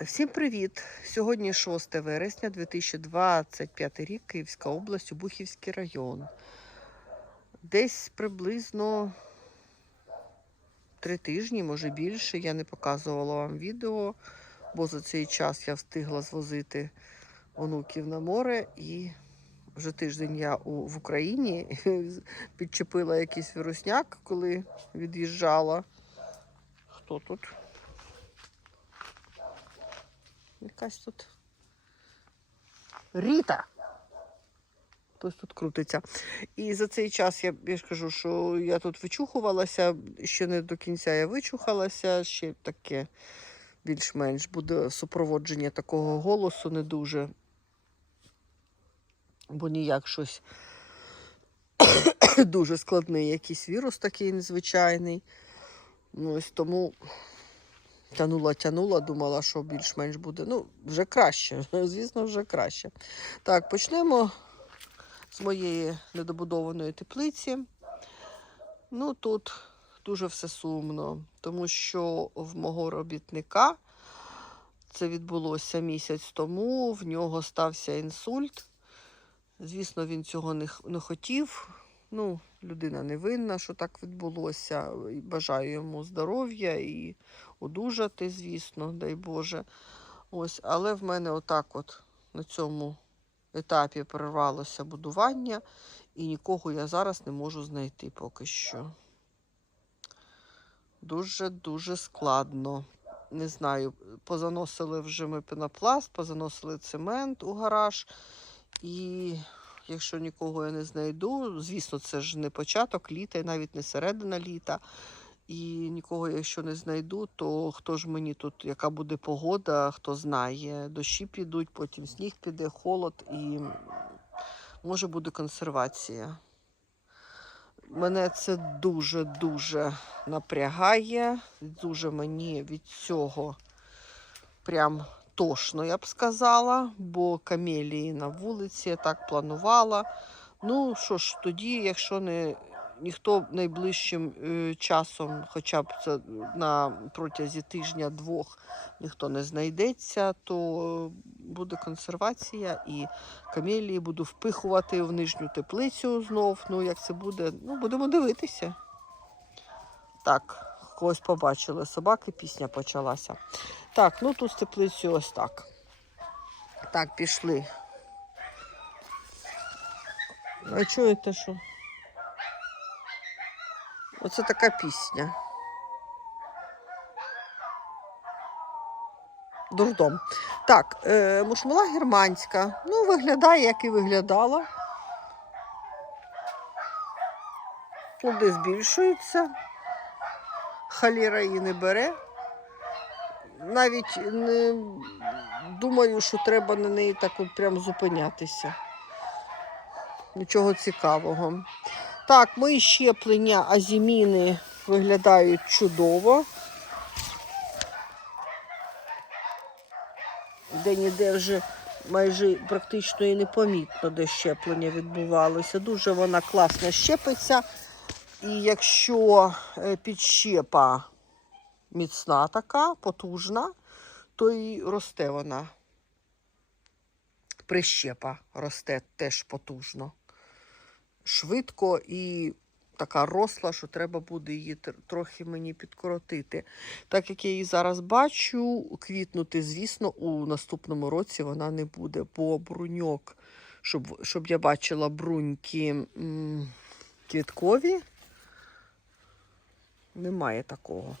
Всім привіт! Сьогодні 6 вересня 2025 рік, Київська область, Обухівський район. Десь приблизно три тижні, може більше. Я не показувала вам відео, бо за цей час я встигла звозити онуків на море і вже тиждень я у, в Україні підчепила якийсь вірусняк, коли від'їжджала. Хто тут? Якась тут. Ріта! Хтось тут крутиться. І за цей час я, я ж кажу, що я тут вичухувалася, ще не до кінця я вичухалася, ще таке більш-менш буде супроводження такого голосу не дуже. Бо ніяк щось дуже складний, якийсь вірус такий незвичайний. Ну, ось тому тянула, тянула, думала, що більш-менш буде. Ну, вже краще, звісно, вже краще. Так, почнемо з моєї недобудованої теплиці. Ну, тут дуже все сумно, тому що в мого робітника це відбулося місяць тому, в нього стався інсульт. Звісно, він цього не, не хотів. Ну, людина не винна, що так відбулося. Бажаю йому здоров'я і одужати, звісно, дай Боже. Ось, але в мене отак от на цьому етапі перервалося будування, і нікого я зараз не можу знайти поки що. Дуже-дуже складно. Не знаю, позаносили вже ми пенопласт, позаносили цемент у гараж. І якщо нікого я не знайду, звісно, це ж не початок літа, і навіть не середина літа. І нікого, якщо не знайду, то хто ж мені тут, яка буде погода, хто знає. Дощі підуть, потім сніг піде, холод і може буде консервація. Мене це дуже-дуже напрягає. Дуже мені від цього прям тошно, я б сказала, бо камелії на вулиці я так планувала. Ну що ж, тоді, якщо не ніхто найближчим е, часом, хоча б це на протязі тижня-двох ніхто не знайдеться, то буде консервація і камелії буду впихувати в нижню теплицю знов. Ну, як це буде, ну, будемо дивитися. Так, когось побачили собаки, пісня почалася. Так, ну тут з теплицю ось так. Так, пішли. А чуєте, що? Оце така пісня. Дурдом. Так, е, мушмула германська. Ну, виглядає, як і виглядала. Плоди збільшуються. Халіра її не бере. Навіть не думаю, що треба на неї так от прям зупинятися. Нічого цікавого. Так, мої щеплення азіміни виглядають чудово. Де-ніде вже майже практично і непомітно, де щеплення відбувалося. Дуже вона класно щепиться. І якщо е, підщепа міцна така, потужна, то і росте вона. Прищепа росте теж потужно. Швидко і така росла, що треба буде її трохи мені підкоротити. Так як я її зараз бачу, квітнути, звісно, у наступному році вона не буде, бо бруньок, щоб, щоб я бачила бруньки квіткові, немає такого.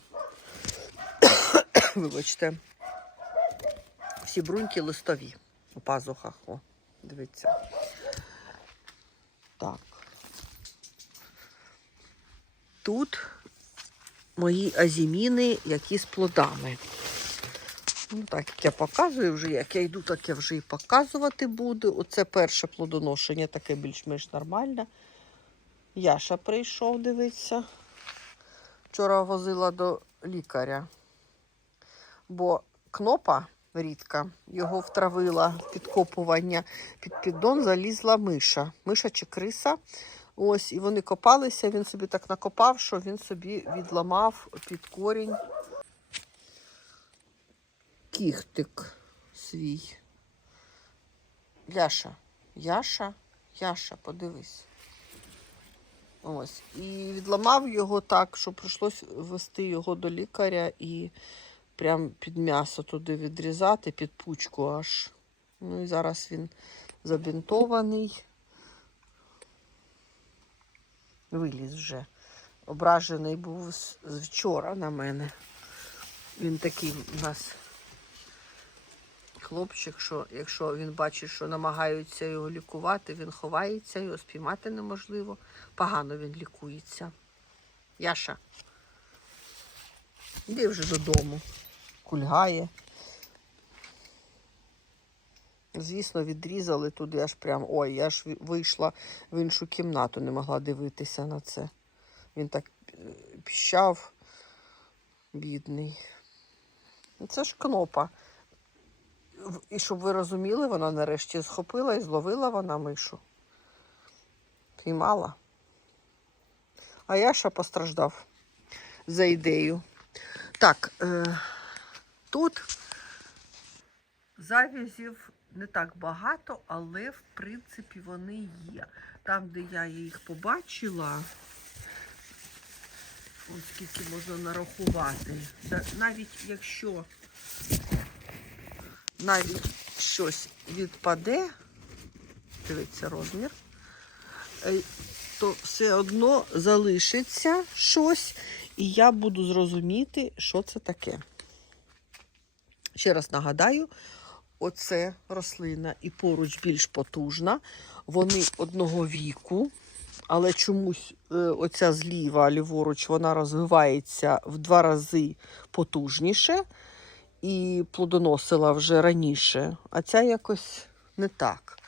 Вибачте. Всі бруньки листові у пазухах. О, дивіться. Так. Тут мої азіміни, які з плодами. Ну, так як я показую вже, як я йду, так я вже і показувати буду. Оце перше плодоношення, таке більш-менш нормальне. Яша прийшов, дивиться. Вчора возила до лікаря, бо кнопа рідка, його втравила підкопування. Під піддон залізла миша. Миша чи криса. Ось, і вони копалися, він собі так накопав, що він собі відламав під корінь кіхтик свій. Яша, Яша, Яша, подивись. Ось. І відламав його так, що прийшлось вести його до лікаря і прям під м'ясо туди відрізати, під пучку аж. Ну і зараз він забінтований. Виліз вже. Ображений був з вчора на мене. Він такий у нас хлопчик, що якщо він бачить, що намагаються його лікувати, він ховається, його спіймати неможливо. Погано він лікується. Яша. Іди вже додому. Кульгає. Звісно, відрізали туди аж прям. Ой, я ж вийшла в іншу кімнату, не могла дивитися на це. Він так е, піщав, бідний. Це ж кнопа. І щоб ви розуміли, вона нарешті схопила і зловила вона мишу. Піймала. А я ще постраждав за ідею. Так, е, тут завязів не так багато, але в принципі вони є. Там, де я їх побачила, ось скільки можна нарахувати. Навіть якщо навіть щось відпаде, дивіться розмір, е, то все одно залишиться щось, і я буду зрозуміти, що це таке. Ще раз нагадаю, оце рослина і поруч більш потужна. Вони одного віку, але чомусь е, оця зліва, ліворуч, вона розвивається в два рази потужніше і плодоносила вже раніше, а ця якось не так.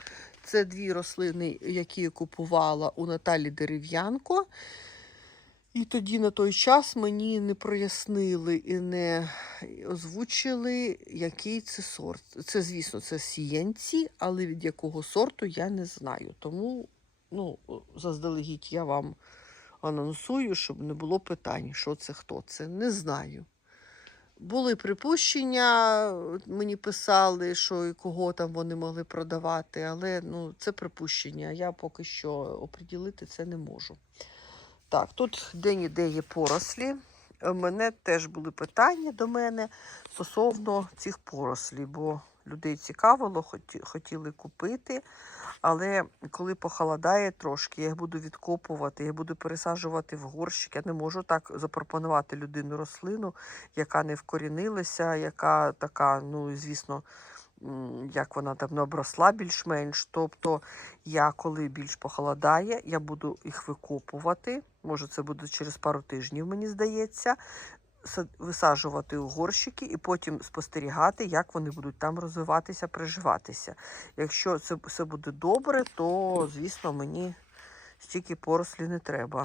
Це дві рослини, які я купувала у Наталі Дерев'янко. І тоді на той час мені не прояснили і не озвучили, який це сорт. Це, звісно, це сіянці, але від якого сорту я не знаю. Тому ну, заздалегідь я вам анонсую, щоб не було питань, що це, хто це. Не знаю. Були припущення, мені писали, що і кого там вони могли продавати, але ну, це припущення. Я поки що оприділити це не можу. Так, тут де-ніде є порослі. У мене теж були питання до мене стосовно цих порослів, бо людей цікавило, хотіли купити. Але коли похолодає трошки, я їх буду відкопувати, я буду пересаджувати в горщик. Я не можу так запропонувати людину рослину, яка не вкорінилася, яка така, ну, звісно, як вона там обросла більш-менш. Тобто я, коли більш похолодає, я буду їх викопувати. Може, це буде через пару тижнів, мені здається. Са- Висаджувати у горщики і потім спостерігати, як вони будуть там розвиватися, приживатися. Якщо це все буде добре, то, звісно, мені стільки порослі не треба.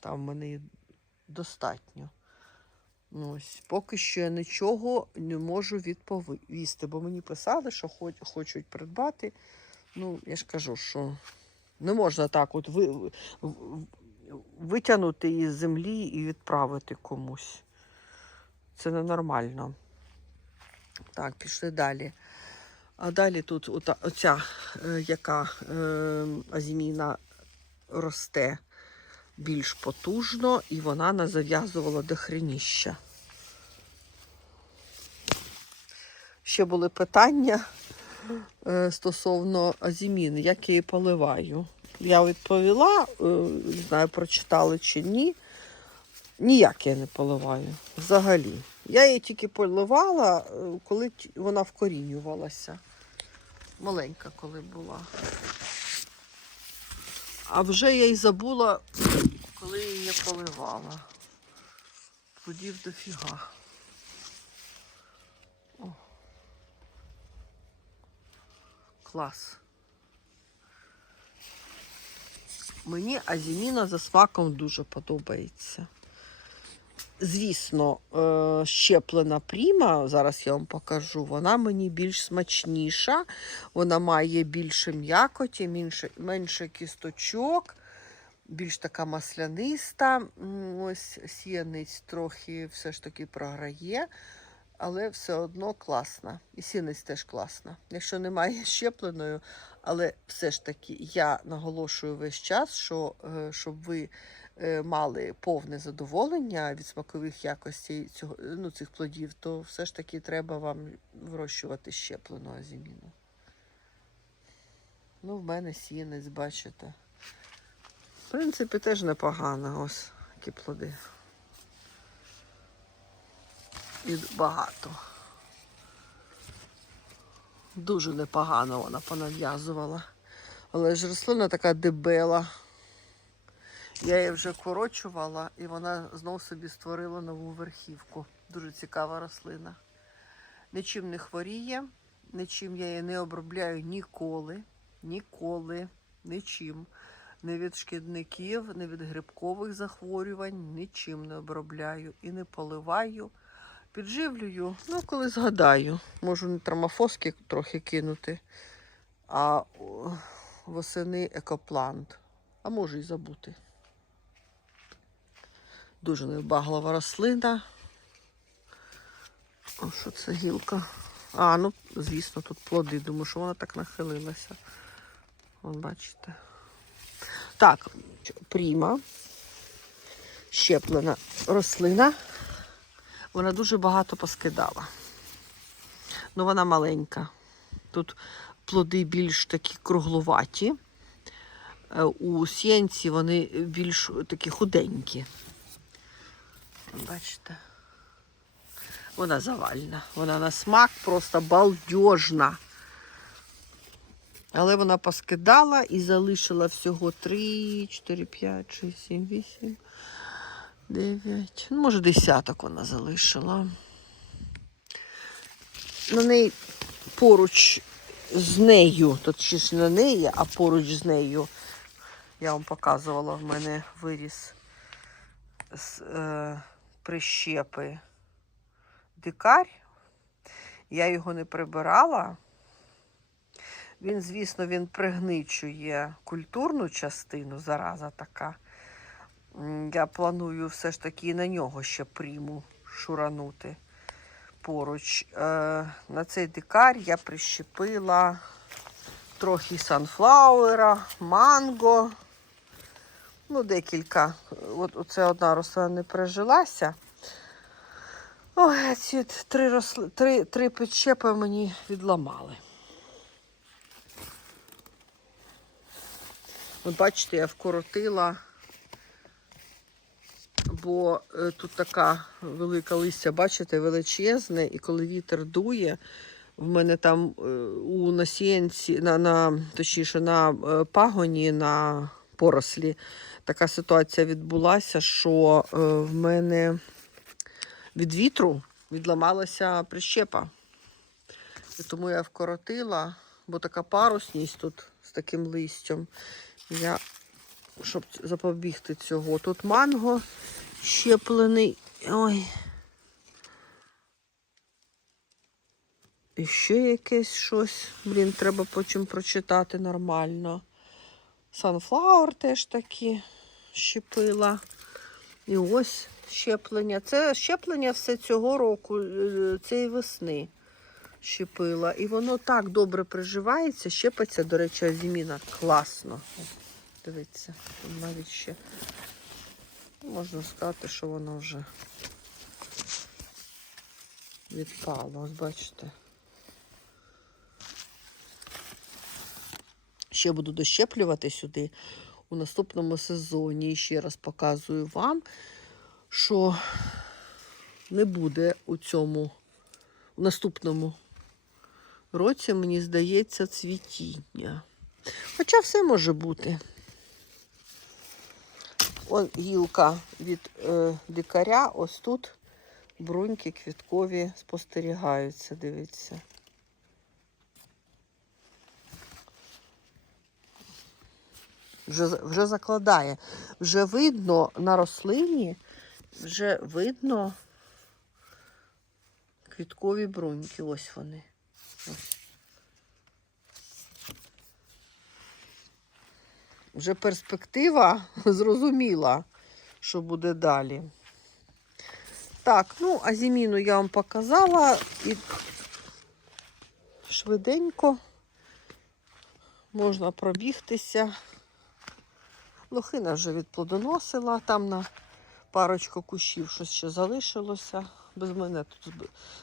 Там в мене достатньо. Ну, ось, поки що я нічого не можу відповісти, бо мені писали, що хоч, хочуть придбати. Ну, я ж кажу, що не можна так от ви, витягнути із землі і відправити комусь. Це ненормально. Так, пішли далі. А далі тут ота, оця, е, яка е, азіміна росте більш потужно, і вона назав'язувала до хреніща. Ще були питання е, стосовно азіміни, як я її поливаю. Я відповіла, е, не знаю, прочитали чи ні. Ніяк я не поливаю взагалі. Я її тільки поливала, е, коли вона вкорінювалася. Маленька коли була. А вже я й забула, коли її поливала. Плодів дофіга. Клас. Мені азіміна за смаком дуже подобається. Звісно, е, щеплена пріма, зараз я вам покажу, вона мені більш смачніша, вона має більше м'якоті, менше, менше кісточок, більш така масляниста. Ось сіянець трохи все ж таки програє. але все одно класна. І сінець теж класна. Якщо немає щепленою, але все ж таки я наголошую весь час, що е, щоб ви е, мали повне задоволення від смакових якостей цього, е, ну, цих плодів, то все ж таки треба вам вирощувати щеплену азіміну. Ну, в мене сінець, бачите. В принципі, теж непогано. Ось які плоди. І багато. Дуже непогано вона понав'язувала. Але ж рослина така дебела. Я її вже корочувала, і вона знов собі створила нову верхівку. Дуже цікава рослина. Нічим не хворіє, нічим я її не обробляю ніколи. Ніколи, нічим. Не від шкідників, не від грибкових захворювань, нічим не обробляю і не поливаю. Підживлюю, ну, коли згадаю. Можу не трамофоски трохи кинути, а восени екоплант. А можу і забути. Дуже невбаглива рослина. О, що це гілка? А, ну, звісно, тут плоди. Думаю, що вона так нахилилася. Вон, бачите. Так, пріма. Щеплена рослина. Вона дуже багато поскидала. Ну, вона маленька. Тут плоди більш такі круглуваті. Е, У сіянці вони більш такі худенькі. Бачите? Вона завальна. Вона на смак просто балдежна. Але вона поскидала і залишила всього 3, 4, 5, 6, 7, 8, 9. Ну, може, десяток вона залишила. На неї поруч з нею, точніше не на неї, а поруч з нею, я вам показувала, в мене виріс з е, прищепи дикарь. Я його не прибирала. Він, звісно, він пригничує культурну частину, зараза така. Я планую все ж таки на нього ще приму шуранути поруч. Е, на цей дикар я прищепила трохи санфлауера, манго. Ну, декілька. От оце одна рослина не прижилася. Ой, ці три, росли, три, три підщепи мені відламали. От бачите, я вкоротила, бо е, тут така велика листя, бачите, величезне, і коли вітер дує, в мене там е, у насіянці, на, на, точніше, на е, пагоні, на порослі, така ситуація відбулася, що в мене від вітру відламалася прищепа. І тому я вкоротила, бо така парусність тут з таким листям. Я, щоб запобігти цього. Тут манго щеплений. Ой. І ще якесь щось. Блін, треба потім прочитати нормально. Sunflower теж такі щепила. І ось щеплення. Це щеплення все цього року, е, цієї весни щепила. І воно так добре приживається. Щепиться, до речі, азіміна класно. Дивіться, навіть ще можна сказати, що воно вже відпало. Ось бачите. Ще буду дощеплювати сюди у наступному сезоні. І ще раз показую вам, що не буде у цьому, у наступному році, мені здається, цвітіння. Хоча все може бути. Ось гілка від е, дикаря, ось тут бруньки квіткові спостерігаються, дивіться. Вже, вже закладає. Вже видно на рослині, вже видно квіткові бруньки. Ось вони. Ось. Вже перспектива зрозуміла, що буде далі. Так, ну, а зіміну я вам показала і швиденько можна пробігтися. Лохина вже відплодоносила, там на парочку кущів щось ще залишилося. Без мене тут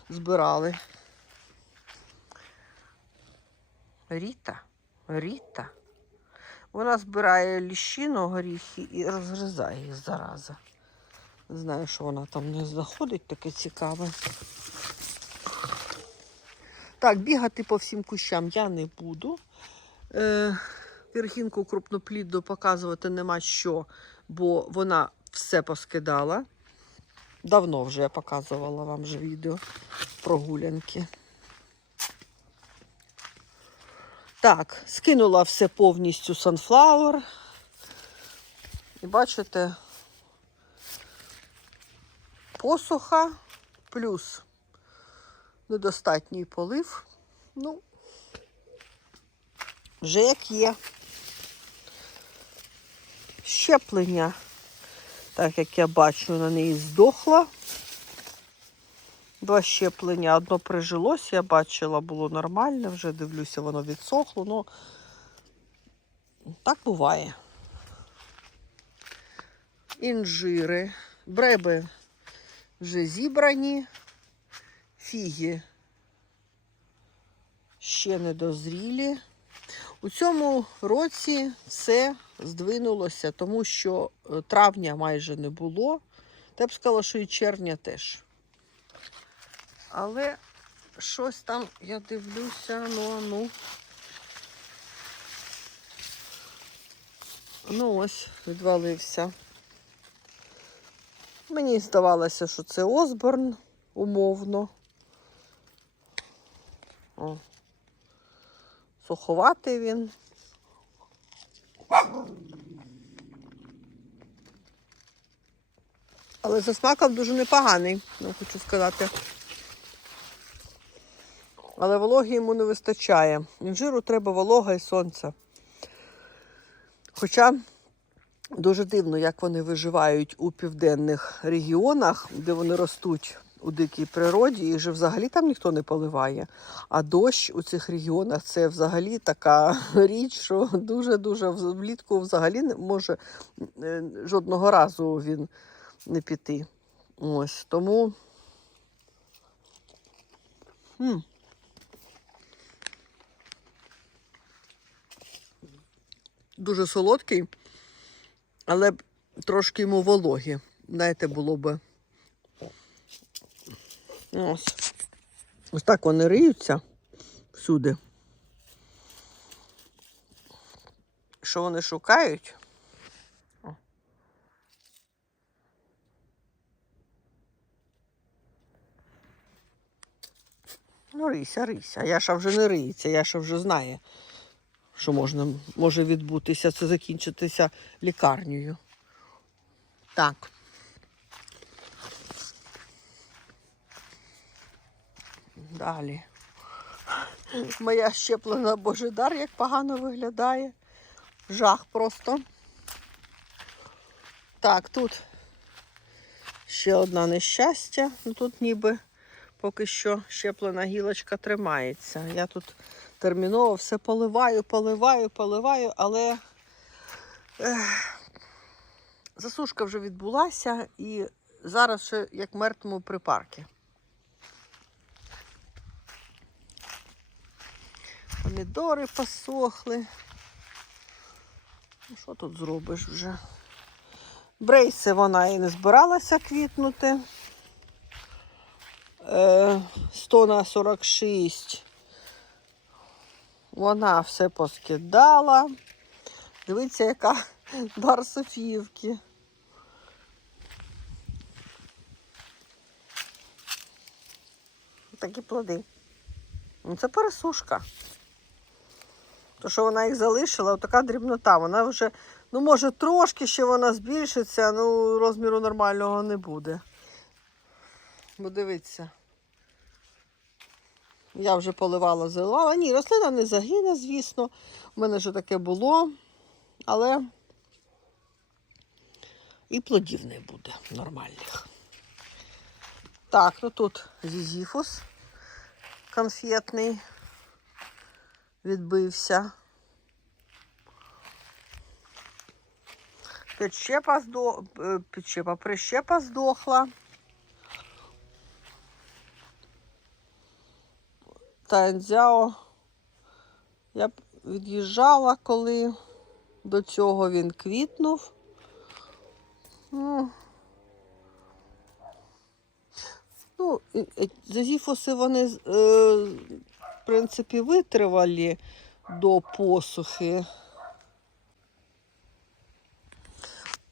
збирали. Ріта, Ріта. Вона збирає ліщину, горіхи і розгризає їх зараза. Знаю, що вона там не знаходить, таке цікаве. Так, бігати по всім кущам я не буду. Е, верхінку крупноплідну показувати нема що, бо вона все поскидала. Давно вже я показувала вам вже відео прогулянки. Так, скинула все повністю Sunflower. І бачите, посуха плюс недостатній полив. Ну, вже як є. Щеплення, так як я бачу, на неї здохла. Два щеплення. Одно прижилось, я бачила, було нормально, вже дивлюся, воно відсохло. Ну, так буває. Інжири, бреби вже зібрані, фіги ще не дозрілі. У цьому році все здвинулося, тому що е, травня майже не було. Та б сказала, що і червня теж. Але щось там, я дивлюся, ну, ну. Ну ось, відвалився. Мені здавалося, що це Осборн умовно. О. Суховатий він. Але за смаком дуже непоганий, хочу сказати. Але вологи йому не вистачає. Інжиру треба волога і сонце. Хоча дуже дивно, як вони виживають у південних регіонах, де вони ростуть у дикій природі, їх же взагалі там ніхто не поливає. А дощ у цих регіонах це взагалі така річ, що дуже-дуже влітку взагалі не може е, жодного разу він не піти. Ось тому. М. Дуже солодкий, але трошки йому вологі. Знаєте, було би. Ось. Ось так вони риються всюди. Що вони шукають? О. Ну, рися, рися. Яша вже не риється, Яша вже знає, що можна, може відбутися, це закінчитися лікарнею. Так. Далі. Моя щеплена божедар, як погано виглядає. Жах просто. Так, тут ще одне нещастя. Ну тут ніби поки що щеплена гілочка тримається. Я тут терміново все поливаю, поливаю, поливаю, але ех, засушка вже відбулася і зараз ще як мертвому припарки. Помідори посохли. Ну, що тут зробиш вже? Брейси вона і не збиралася квітнути. Е, 100 на 46. Вона все поскидала. Дивіться, яка дар Софіївки. Такі плоди. Ну, це пересушка. То, що вона їх залишила, така дрібнота. Вона вже, ну, може, трошки ще вона збільшиться, ну, розміру нормального не буде. Бо дивіться. Я вже поливала, заливала. Ні, рослина не загине, звісно. У мене вже таке було. Але і плодів не буде нормальних. Так, ну тут зізіфус конфетний відбився. Підщепа, здо... е, підщепа, прищепа здохла. Танзяо. Я від'їжджала, коли до цього він квітнув. Ну, ну зазіфуси вони, е, в принципі, витривалі до посухи.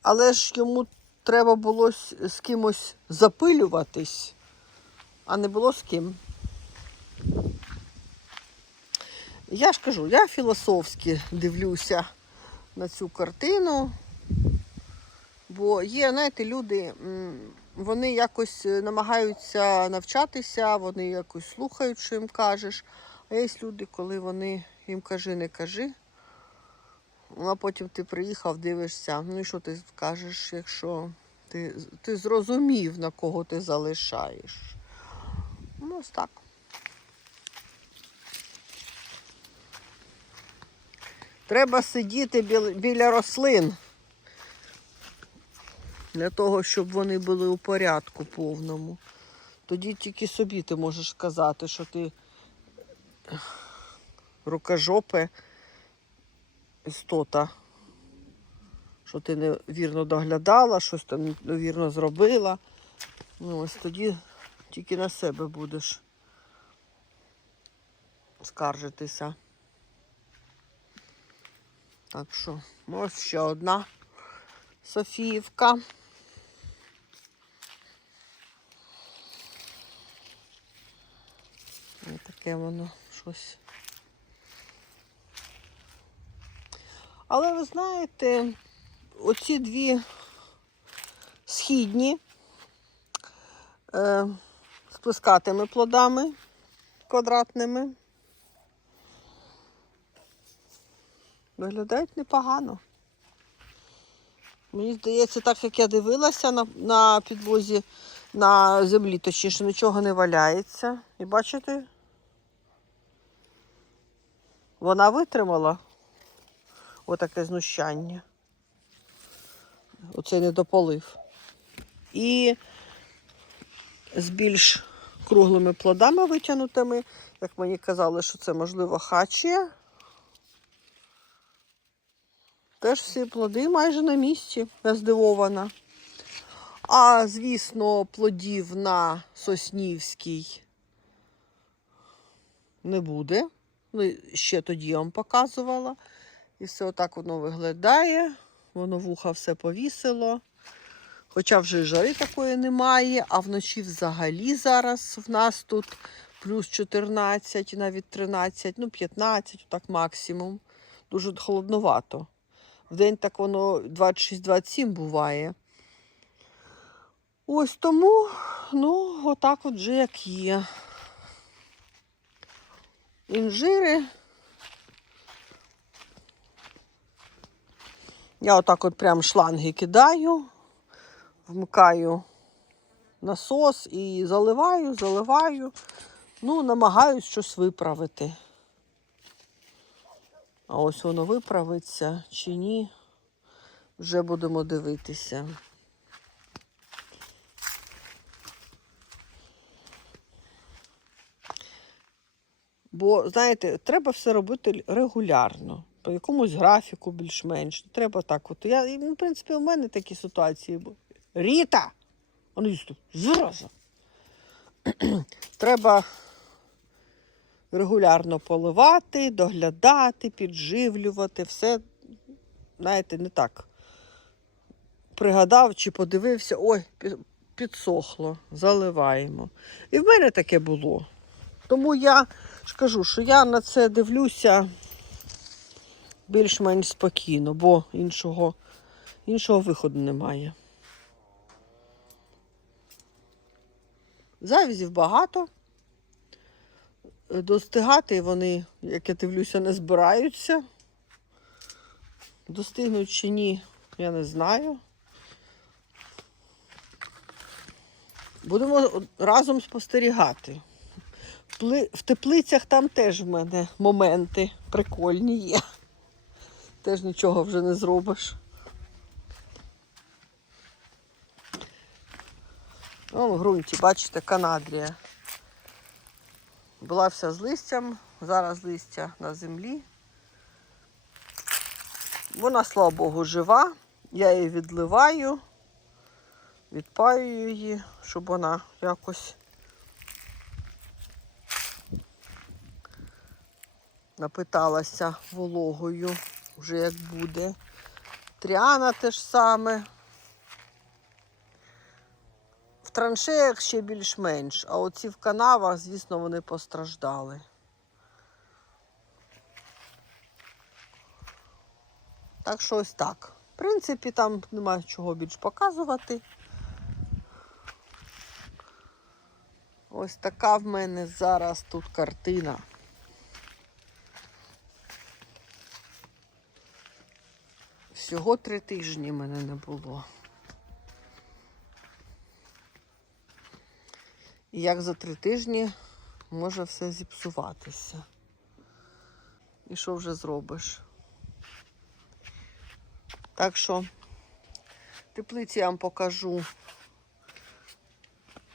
Але ж йому треба було з кимось запилюватись, а не було з ким. Я ж кажу, я філософськи дивлюся на цю картину. Бо є, знаєте, люди, вони якось е, намагаються навчатися, вони якось слухають, що їм кажеш. А є люди, коли вони їм кажи, не кажи. Ну, А потім ти приїхав, дивишся, ну і що ти скажеш, якщо ти, ти зрозумів, на кого ти залишаєш. Ну, ось так. Треба сидіти біля, рослин. Для того, щоб вони були у порядку повному. Тоді тільки собі ти можеш сказати, що ти рукожопе істота, що ти невірно доглядала, щось там невірно зробила. Ну, ось тоді тільки на себе будеш скаржитися. Так що, ось ще одна Софіївка. Ось таке воно щось. Але ви знаєте, оці дві східні е, з плескатими плодами квадратними. Виглядають непогано. Мені здається, так як я дивилася на, на підлозі на землі, точніше нічого не валяється. І бачите? Вона витримала отаке знущання. Оцей недополив. І з більш круглими плодами витягнутими, як мені казали, що це можливо хачія. Теж всі плоди майже на місці, я здивована. А, звісно, плодів на Соснівській не буде. Ну, ще тоді я вам показувала. І все отак воно виглядає. Воно вуха все повісило. Хоча вже й жари такої немає, а вночі взагалі зараз в нас тут плюс 14, навіть 13, ну 15, так максимум. Дуже холодновато. В день так воно 26-27 буває. Ось тому, ну, отак от вже як є. Інжири. Я отак от прям шланги кидаю, вмикаю насос і заливаю, заливаю. Ну, намагаюсь щось виправити. А ось воно виправиться чи ні. Вже будемо дивитися. Бо, знаєте, треба все робити регулярно, по якомусь графіку більш-менш. Треба так. От я, ну, в принципі, у мене такі ситуації були. Ріта! Ну тут, зараза. Треба регулярно поливати, доглядати, підживлювати, все, знаєте, не так. Пригадав чи подивився, ой, підсохло, заливаємо. І в мене таке було. Тому я ж кажу, що я на це дивлюся більш-менш спокійно, бо іншого, іншого виходу немає. Завізів багато. Достигати вони, як я дивлюся, не збираються. Достигнуть чи ні, я не знаю. Будемо разом спостерігати. В теплицях там теж в мене моменти прикольні є. Теж нічого вже не зробиш. Вон в ґрунті, бачите, канадрія. Була вся з листям, зараз листя на землі. Вона, слава Богу, жива. Я її відливаю, відпаюю її, щоб вона якось напиталася вологою, вже як буде. Тріана теж саме. В траншеях ще більш-менш, а оці в канавах, звісно, вони постраждали. Так що ось так. В принципі, там немає чого більш показувати. Ось така в мене зараз тут картина. Всього три тижні мене не було. І як за три тижні може все зіпсуватися. І що вже зробиш? Так що теплиці я вам покажу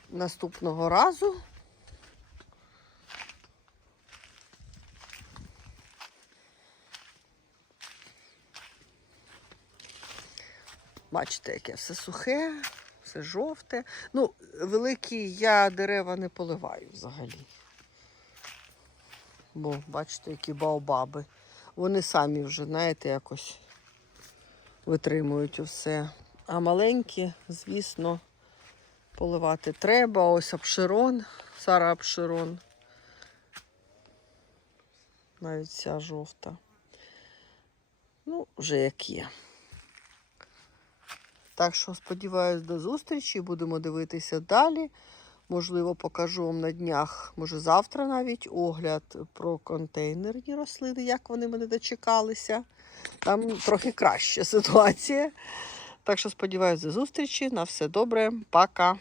наступного разу. Бачите, яке все сухе, все жовте. Ну, великі я дерева не поливаю взагалі. Бо бачите, які баобаби. Вони самі вже, знаєте, якось витримують усе. А маленькі, звісно, поливати треба. Ось обширон, Сара обширон. Навіть ця жовта. Ну, вже як є. Так що сподіваюсь до зустрічі. Будемо дивитися далі. Можливо, покажу вам на днях, може завтра навіть огляд про контейнерні рослини, як вони мене дочекалися. Там трохи краща ситуація. Так що сподіваюся до зустрічі. На все добре. Пока.